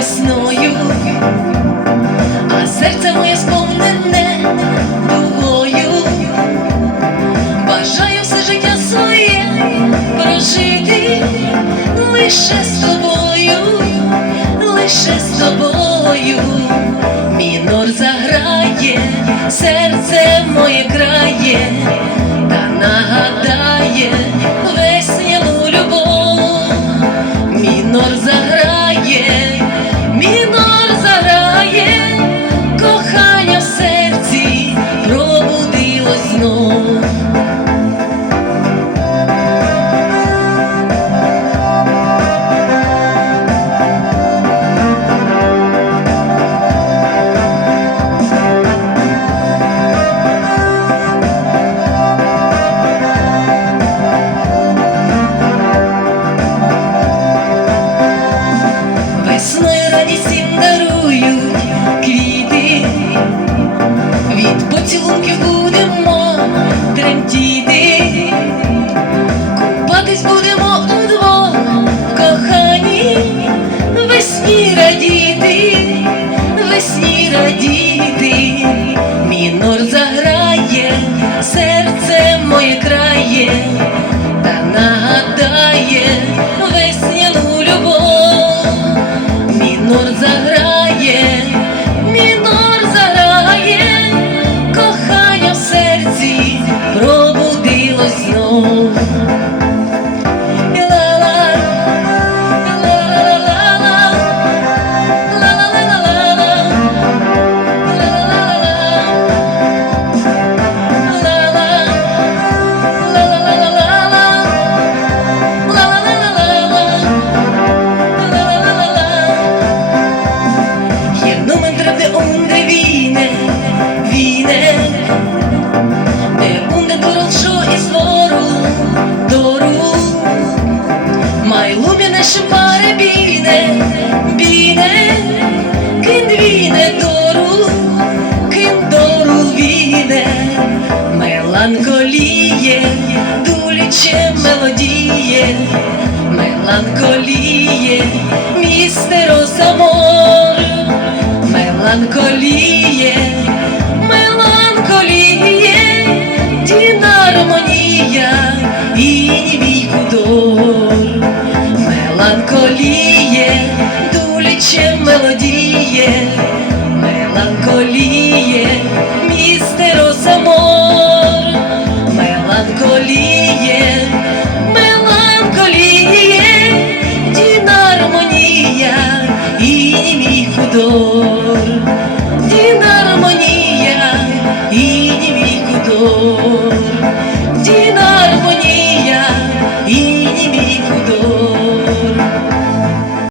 весною, а серце моє сповнене дугою. Бажаю все життя своє прожити лише з тобою, лише з тобою, мінор заграє, серце моє крає та нагадає. співунки будемо тремтіти. Thank you. Меланколіє, дуліче мелодіє, меланколіє, містеро самор, меланколіє.